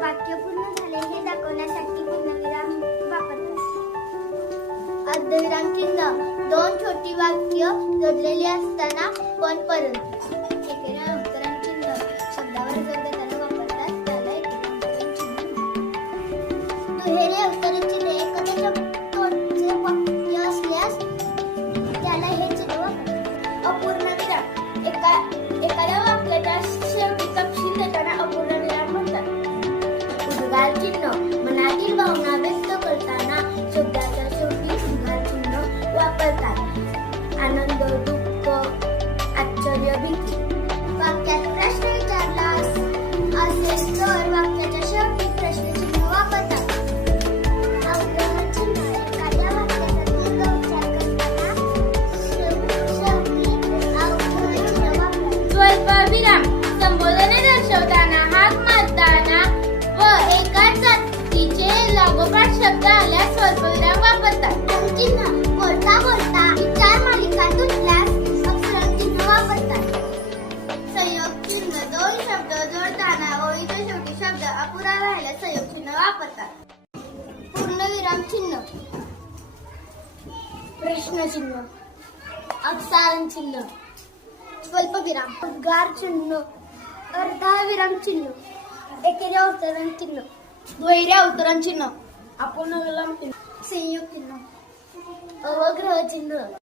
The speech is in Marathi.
वाक्य पूर्ण झाले हे दाखवण्यासाठी पूर्णविराम वापरतात. अर्धविराम चिन्ह दोन छोटी वाक्य जोडलेली असताना पण परंतु. एकेरी अवतरण चिन्ह शब्दावर जोर देताना वापरतात त्याला एकेरी अवतरण चिन्ह. दुहेरी अवतरण चिन्ह एकत्र शब्दाचे वाक्य असल्यास त्याला हे चिन्ह वापरतात. अपूर्णविराम एखाद्या वाक्याच्या शेवटी तपशील देताना अपूर्णविराम म्हणतात. उद्गार चिन्ह मनातील भावना व्यक्त करताना शब्दाच्या शेवटी उद्गार चिन्ह वापरतात. आनंद, दुःख, आश्चर्य, भीती. वाक्यात प्रश्न विचारला असेल तर वाक्याच्या शेवटी प्रश्नचिन्ह वापरतात. अवतरण चिन्ह एखाद्या वाक्याचा दीर्घ उच्चार करताना शेवटी अवतरण चिन्ह वापरतात. स्वल्पविराम संबोधने दर्शवताना, हाक मारताना व एकाच जातीचे लागोपाठ शब्द आल्यास स्वल्पविराम वापरतात. चिन्ह बोलता बोलता विचार मालिका तुटल्यास अक्षर चिन्ह वापरतात. संयोग चिन्ह दोन शब्द जोडताना ओळीच्या शेवटी शब्द अपुरा राहिल्यास संयोग चिन्ह वापरतात. पूर्णविराम चिन्ह प्रश्नचिन्ह, अपसारण चिन्ह, स्वल्पविराम, उद्गार चिन्ह, अर्धविराम चिन्ह, एकेरी अवतरण चिन्ह, दुहेरी अवतरण चिन्ह, अपूर्णविराम चिन्ह, संयोग चिन्ह, अवग्रह चिन्ह.